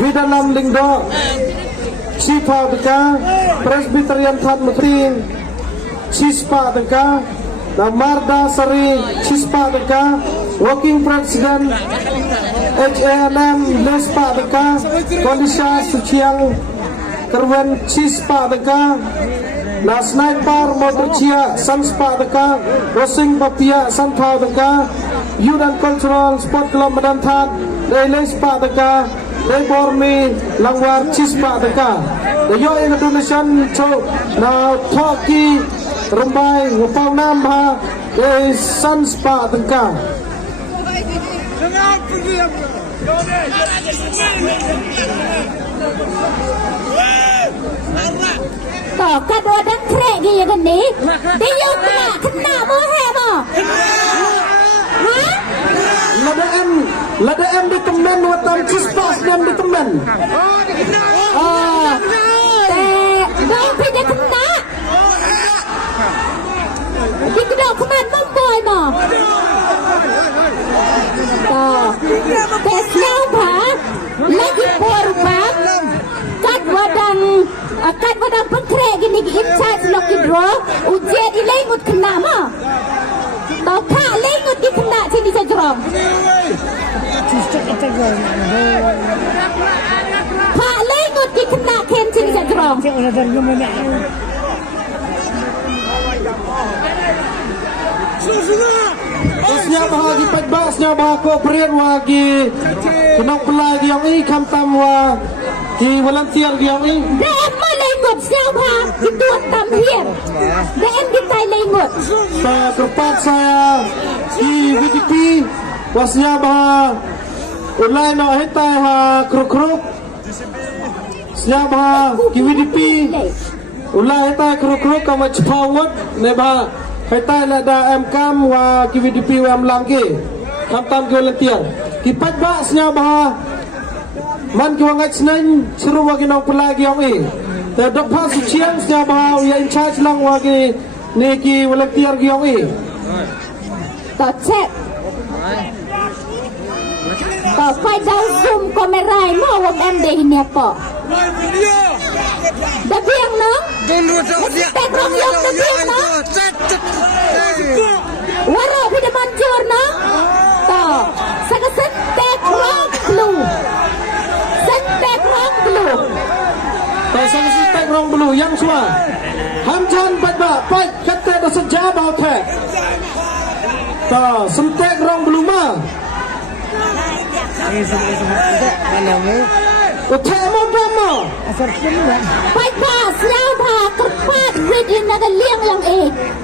Vidanam Lingdo Chipa Deka Presbyterian That Mutin Chispa Deka Marda Sari Chispa Deka Working President HALM Lespa Deka Kolisha Suciang Kerwen Chispa Deka Na Sniper Motorcia Sanspa Deka Rosing Papia Santau Deka Yudan Cultural Sport Club Madantat Lespa Deka Bormi Langwar Chispa Deka The Yo Indonesia Cho Now Toki Rumbai Wapau Namba Sanspa Deka Tỏ các đôi đang khẽ ghi gần ní đi yêu cả khăn nào mô hè mà hả? Lada em di temen Watam Chispas em di temen Tè Đâu khi đã khăn ná Đi cái đầu không ăn mong bồi mà Tỏ Tè nhau phá Lấy cái bồi phá Kat wadang pengkrek gini in charge lock it draw ujian di lengut kena ma tau kak lengut di kena sini sajerong kak lengut di kena ken sini sajerong Snya bahagi pagbaasnya bahako prian wagi kenok pelagi yang i kamtam wa di volunteer yang i lengut siapa itu tam hier dan kita lengut saya kerpat saya di VDP wasnya bah ulai no hetai ha kruk nya bah di VDP ulai hetai kruk kama chpawot ne bah hetai la da em kam wa di VDP wa am langke kamtam volunteer kipat ba nya bah man kiwangat senin seru wagi nang pelagi yang i The Dr. Suciang Siabau yang in charge lang wagi niki volunteer giong i. Tao check. Tao phải đau zoom camera mà wong em đây nè po. Đã biếng nó. Tết rong yong đã biếng nó. Waro pida manjur nó. Tao sakasit tết rong blue. Tết rong blue. Pasang si tek rong belu yang semua. Hamjan pada baik kata dah sejabau ke. Ta sentek rong belu ma. Otak mau dama. Baik pas siapa kerpat ready naga liang yang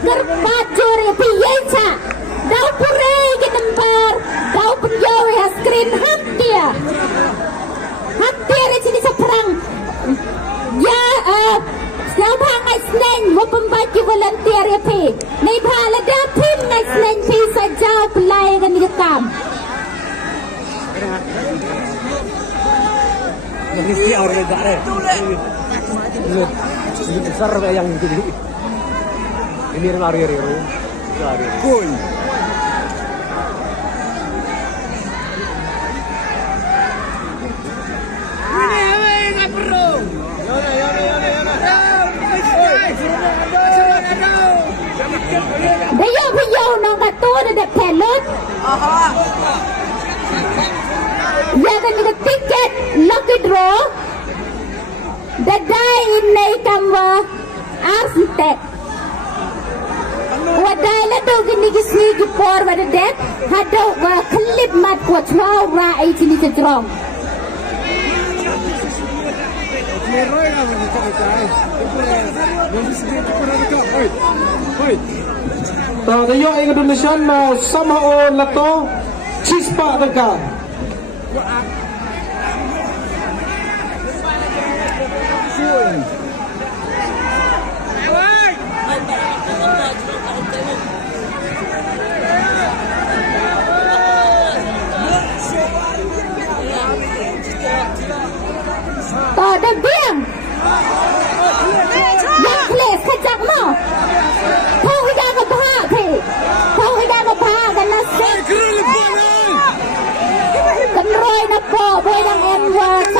kerpat juri piyeca. Dau pure ke tempat. Dau penjauh ya screen hampir. Hampir di sini seperang. Ya, siapa ngai snen, wapun bagi volunteer ya pi. Nei pala dah pin ngai snen pi saja pelai kan direkam. Mesti orang tak ada. Ini besar yang ini. Ini lari. Kuy. Dia nang katu ada pelot. Dia kan kita tiket lucky draw. Dadai ini kamwa arsitek. Wadai la do gini gisi gipor wada dek. Hado wa klip mat kuat wow rai sini cedrong. The Yo Indonesia sama on lato Chispa Deka. Ada biang. Yang kelas kacak mau. Kau hidup apa ke? Kau hidup apa dan nasi? Kenroy nak po, boy ng M1.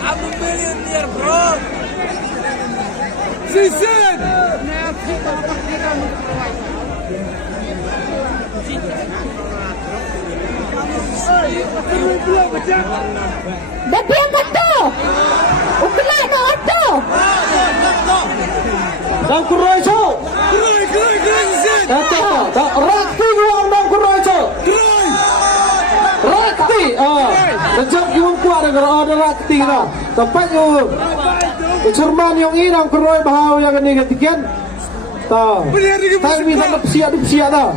I'm a millionaire, bro. Jason. Dabiang kata. Ukla no auto. Dang Kuroy Cho. Tak rakti gua dang Kuroy Cho. Rakti. Sejak yung kuat ada rakti dah. Tempat yung Cerman yung inang Kuroy bahaw yang ni ketikian. Ta. Tak minta siap dah.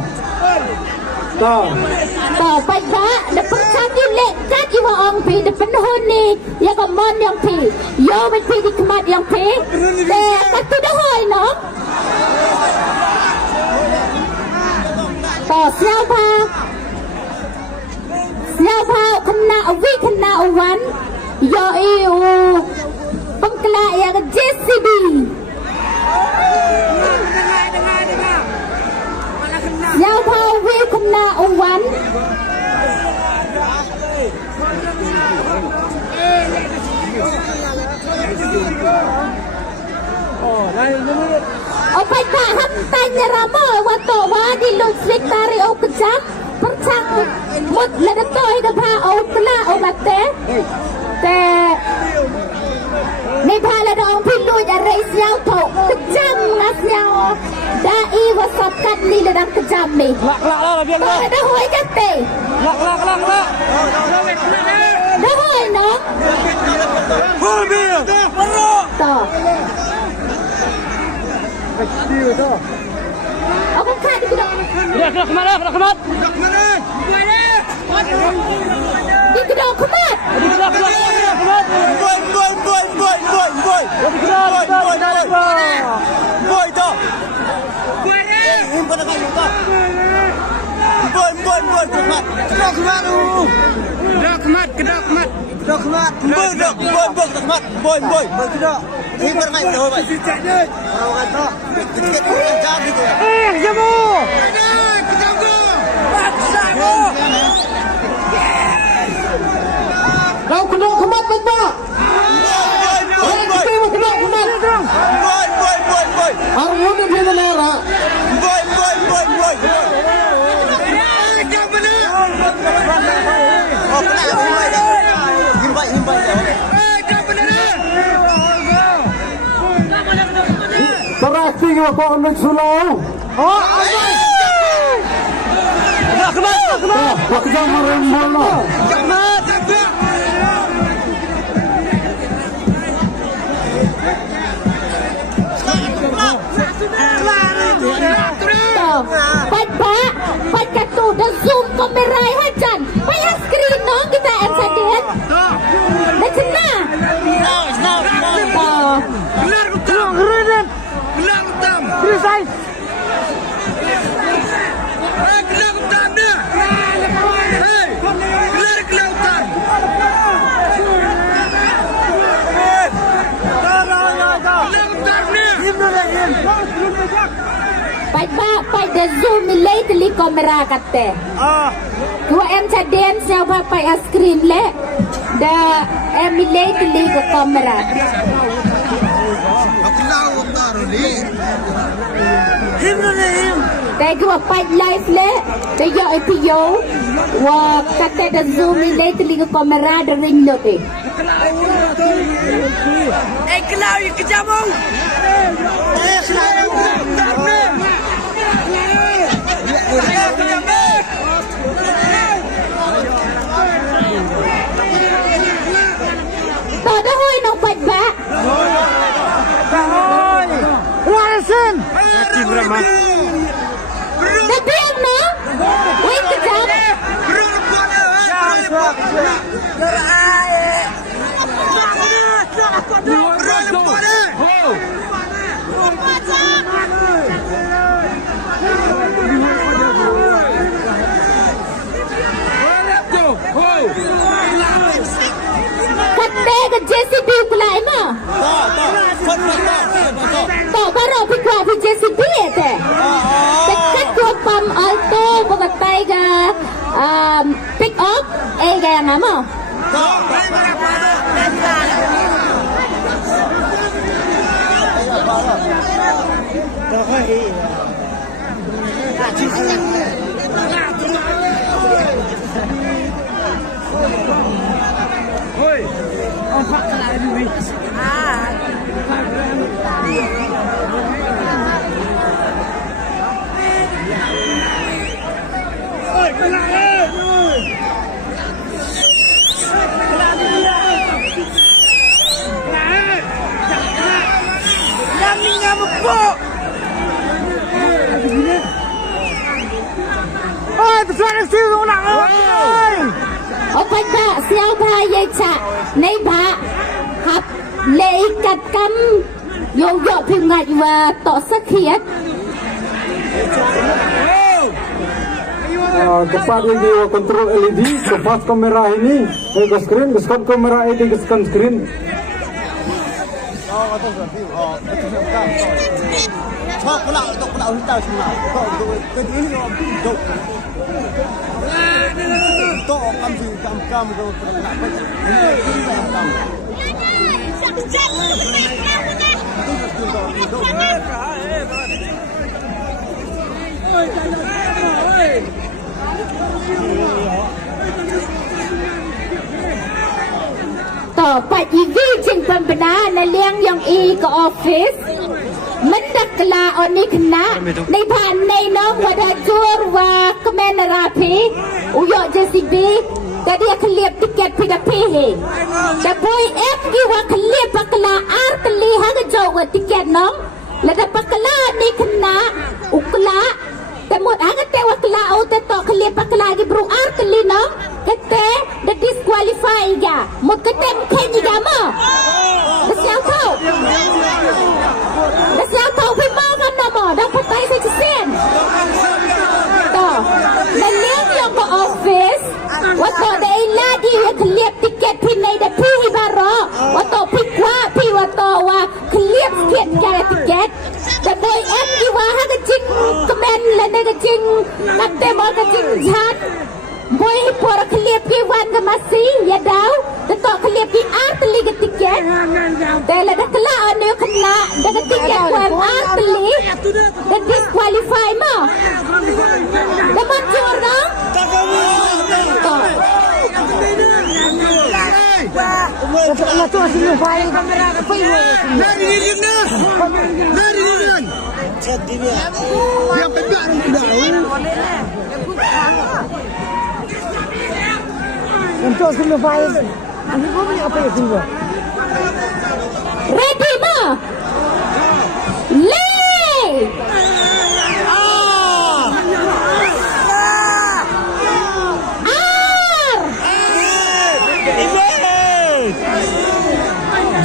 Ta.ต่อไปพระเด็กประชาชนเล็กจัดอีว่าองพีเด็กเป็นคนนี้ยังกับมันยังพีโยเป็นพีที่ขมัดยังพีแต่กัดตัวได้หอยเนาะต่อเสียวพาคณะวิคณะวันโยอีอูบังกลาอย่างเจสบียาวพาวิคณะวัน O pai tak hamtanya ramai waktu wadi lusik tari o kejam percang mut ledetoi depa o kela o mate te ni pala dong pilu ya reis yang tok kejam ngasnyao dai wasapkan ni ledang kejam ni Lak lah biar lah. dah hoi kate Lak. dah hoi no to Kecil tu. aku kan kita Ya kena kemat. di kedok kemat Di kemat. Jamu. Kau kena kemat baik-baik. Rakti mau kena kemat. Harun ni dia nera. Rakti kau nak sulau. Kemat. Kau jangan rembol. Pai pak, pai katu dah zoom kamera hajan. Pai screen nong kita MCDN. Dah kena. Pai pak, pai dah zoom nilai teli kamera kate. Dua MCDN siapa pai screen le. Dah nilai teli ke kamera.แต่ก็ว่าไปไลฟ์แล้วแต่ยอไอพีโยว่าคัตเตอร์ซูมนี่เลยตลิกคอมราดริงโนเต Kelau yang kejamu.ต่อได้ห้อยน้องปัดบะ Warisan. ได้เพียงเนาะวิ่งกระจับ คัตเต้กับเจสซี่บิวกลายมาต่อบ้านเราพี่กว่าพี่เจสซี่บิวแต่คัดตัวปั๊มอัลโต้ tay ga pick up gaya nama. Ôi, tôi xoay nó siêu luôn nặng ơi. Opai ba siao ba ye cha nei ba hap lei kat kam yo phim ngai và to sắc khiết. Cepat ini kontrol LED, cepat kamera ini, ke screen, skop kamera ini ke screen. Cho cái nào hít tao xem nào. Cái thứ này nó to cam gì cam rồi cái nào cam.ต่อไปอีวีจึงเป็นปัญหาในเลี้ยงยังอีก็ออฟฟิศมันดักลาอนิคณะในผ่านในน้องวัดจูรวากแมนราพีอุยเจสิบีแต่เดียขลียบติเกตพิดาพีเฮแต่พอยเอฟกีว่าขลียบปักลาอาร์ตลีฮักโจวติเกตน้องและแต่ปักลาในคณะอุกลาแต่หมดอาก็แต่ว่ากลาเอาแต่ต่อขลียบปักลากิบรูอาร์ตลีน้องก็แต่ได้ disqualify อีกอะหมดก็แต่มแค่อีกอะมั้งแล้วเสียวเท่าพี่มองกันนะหมอดังพัดไตใส่เส้นต่อในเลี้ยงยังก็ออฟฟิศว่าต่อได้ลาดีว่าขลียบติเกตพี่ในเดพี่ฮิบารอว่าต่อพี่คว้าพี่ว่าต่อว่าขลียบเขียนแกติเกตแต่โดยเอ็มดีว่าฮักจริงก็แมนและในก็จริงนักเตะบอลก็จริงชัดบอยพอขลียบกี่วันก็มาซีอย่าดาวแต่ต่อขลียบกี่อาร์ตลีกติเกตแต่ละดักละอันเดียวขณะดักติเกตวันอาร์ตลีแต่ disqualify มั้งแต่มันจวดนะต่อ Là tôi xin được phải camera cái phim rồi. Dari dia nak. Dari dia. Jadi dia. Dia pegang dah. Làm tôi xin được phải. Anh có biết apa yang sini? readyมั้งเลย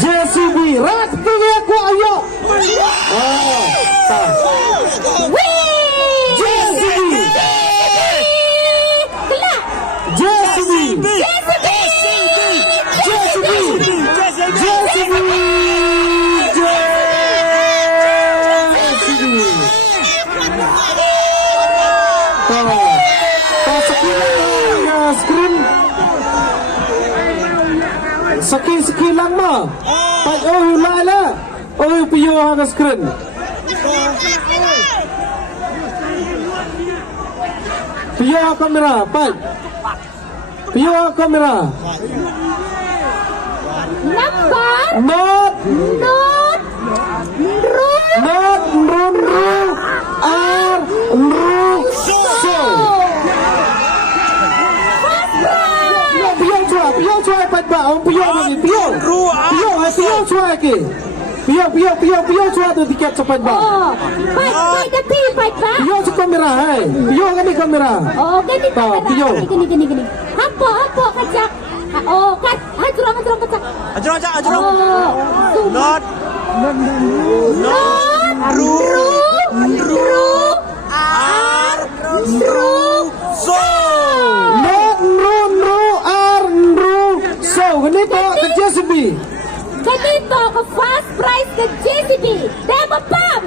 JCB, rat pilih aku ayo. JCB, kelak JCB, Saki lang mo. Pag lala. Piyo ha screen. Piyo kamera, pag. Piyo kamera. number Not ru ar ru so. Piyo chua pag ba? Piyo lagi piyo. Piyo chua lagi. Piyo chua tu tiket cepat ba? oh pai tapi pai pa Piyo sa kamera hai. Piyo kami kamera. oh gini piyo. gini apa kacak oh kat hajurang kacak Ajrong. oh Not ru ar so. Not ru ar ru so. Ganito ka JCB. ganito ka fast price ka JCB demo pam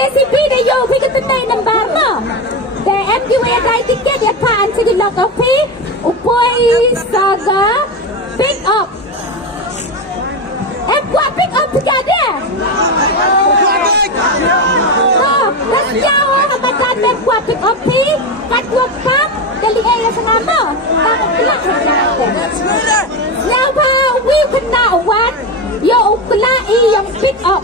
JCB ได้อยู่พี่ก็ต้องในนัมเบอร์เนาะแต่ MDW ได้ติ๊กเก็ตอย่าผ่านสิล็อกออฟพี่อุปยซากา pick up and what pick up together oh that's jauh hambatan dan what pick up pi kat what pap dari area sama tak kelak saja siapa we kena wan yo kelak yang pick up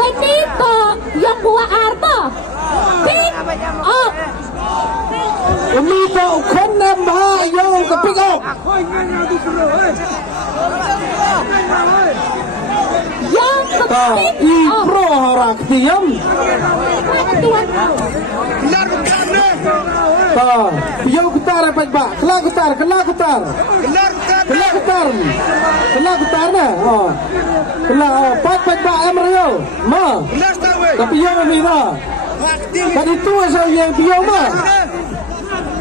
Kenapa yang buat apa? Pick up. Umi tak kon nambah yo ke pick up. Yang ke Tak pick i up. pro harak tiam. Tuan. Tak yo kutar apa ba? Kelak kutar. Kelak kutar na. Oh. Kelak pat ba emrio. Ma. Tapi yo mi na. Tadi tu saya yang bio ma.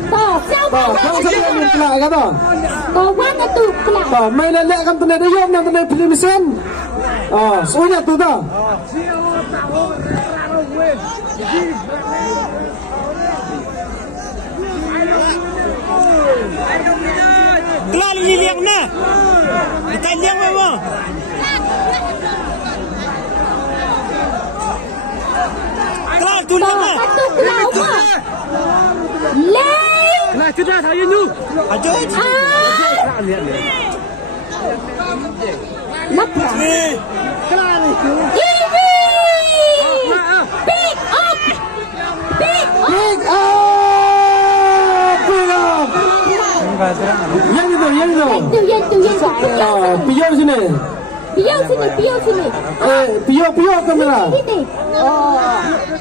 Tak, siapa? Kau saya yang kelak kata. Kau mana tu kelak? Main lelak kan tunai dia yang tunai pilih mesin. Soalnya tu dah. Kelar ni liang na. Kita liang memang. Kelar tu liang na. Satu kelak apa? Leng. Kelar tu dah saya ni. Ada. Lapar. Kelar ni. Kiwi. Pick up. Pick up. Pick up. Yang itu. Yang tu. Pio sini. Piau sini. Pio kamera. Ini. Oh.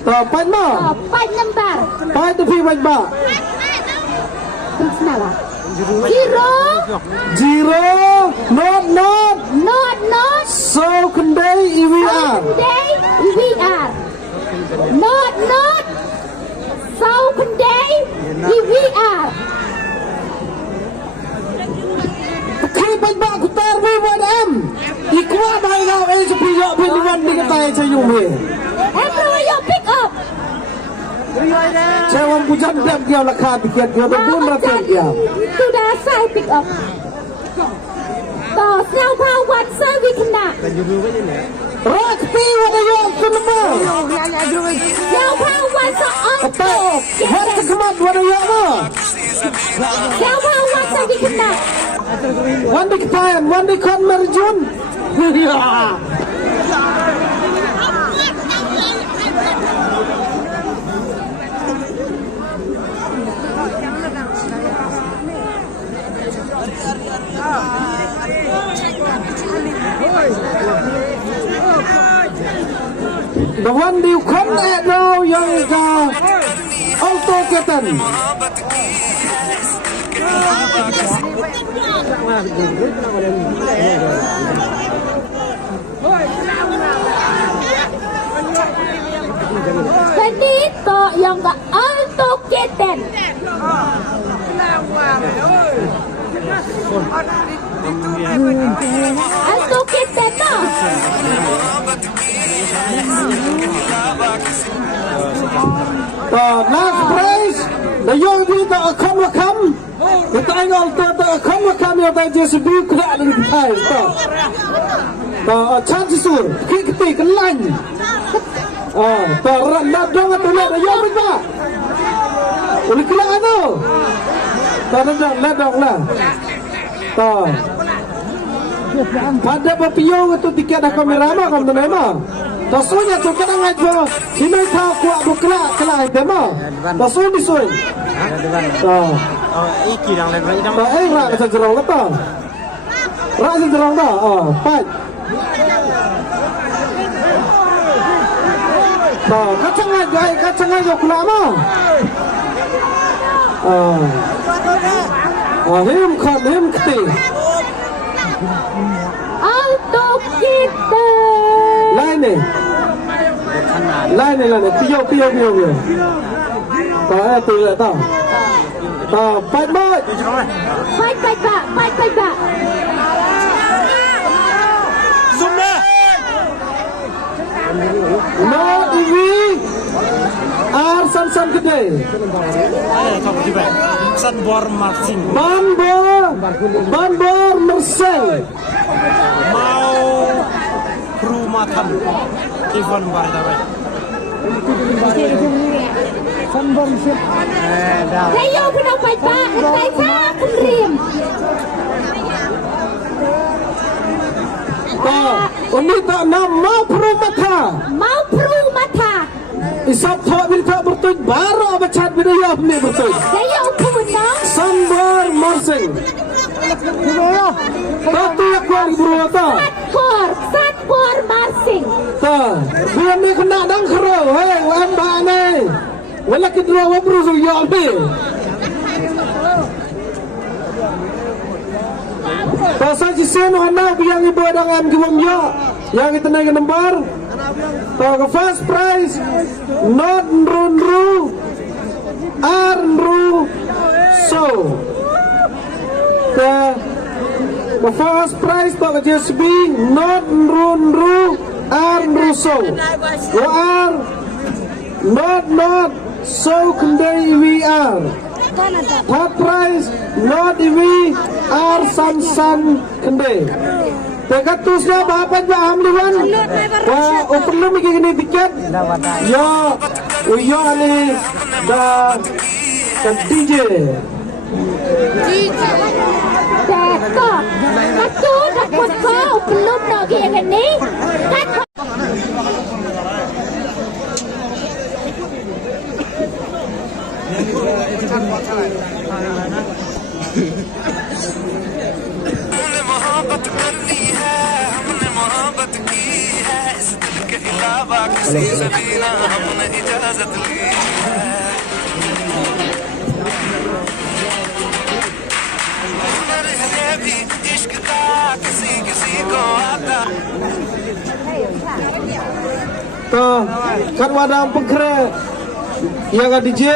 Pat ma. Pat number. Pat tu pi ba. Kenapa? Zero. Not. So kendai EVR. Day EVR. Not. So day EVR. Khi ba kutar bi 1M. Ikwa dai gao HP yo bi wan ni tai cha yu me. Everyone you pick up. Saya orang pujan dia dia rakha tiket dia belum rakyat dia. Sudah saya pick up. Toh siapa wan service kena. Rak pi wada yo kunma. Siapa wan so Apa? on. Har kemat wada yo ma. Siapa wan service kena. Wan dik time, wan dik kon merjun. Ya. The one you come at now, young auto kitten. Benito yang ke auto kitten. Auto kitten no. Last prize, the young people come. The time auto come your JCB kelak dari Thai. Chances sur, kiki kelan. Nak dong atau nak yo ba. Uli kelak tu. Nak dong lah. Pada papio itu tiket dah kamera mah kamu tu mah. Tasunya tu kadang aja. Sini tahu kuat bukla kelak itu mah. Tasu disuai. Iki dang le. Rak macam jerong lepas. Rak macam jerong dah. Pat. Kacang aja kelak mah. Him kan him keti. Untuk kita. Lain ni. Pio. Tak tu tak tahu. Tak, fight boy. Fight back. Zumba. No TV. San kedai. Sanbor Marching. Banbor Merseng. Mau Rumatan. Ivan Bardawe. Kayo pinang fight back. Tay sa kumrim. Ini tak nama Perumata. Mau Perumata. Isap tak bila tak bertuj baru abacat bidaya ni bertuj. Kayo pumunang. Sanbor Merseng. Tatu yang Perumata. Satpor Marsing. Tak, dia ni kena dang kero. Hei, wan ba ni. Wala kedua wabru so yo ni. Pasal jisen anak yang ibu dengan giwam yo. Yang kita naik nomor. Tahu ke first prize. Not runru. Arnru. So. The first prize tahu ke JSB. Not runru. Arnru so. War. Not. So kendai we are. Third prize, not we are san kendai. Tekatusnya bapak jam liwan. Wah, perlu mikir ini tiket. Yo ani da DJ. Teko. Betul tak kau belum nak yang ini. हमने मोहब्बत करनी है हमने मोहब्बत की है इस दिल के अलावा किसी से भी ना हमने इजाजत ली है हुनर है भी इश्क का किसी को आता Kan wadam pengkere yang ada DJ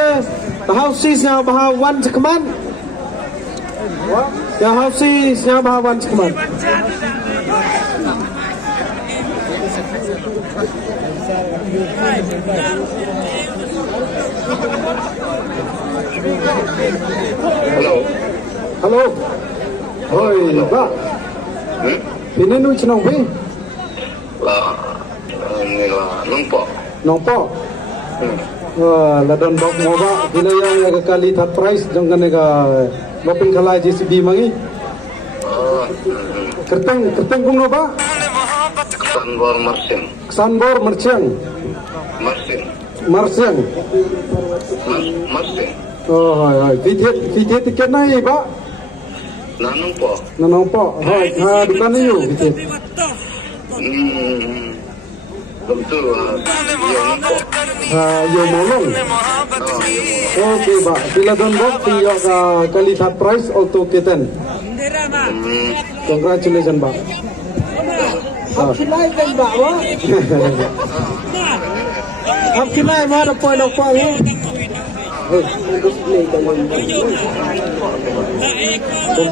houses yang bahawa wan sekeman. Yang houses yang bahawa wan sekeman. Halo. Hoi, Pak. Ini nu cenong be. Ni lah Nampak. Wah, ladan bak moba bila yang kali third prize jangan nega bapin khala JCB mangi. Kerteng pun moba. Sanbor Merseng. Oh, hai. Video tiket naik, Pak. Nampak. Hai, dukan ni you tiket. Betul. Yo molong. Okay, Pak. Bila don bok tiga kali third prize auto keten. Congratulations, Pak. Apa kilai kan, Pak? Apa kilai mana poin apa ni? Terus ni jangan. Terus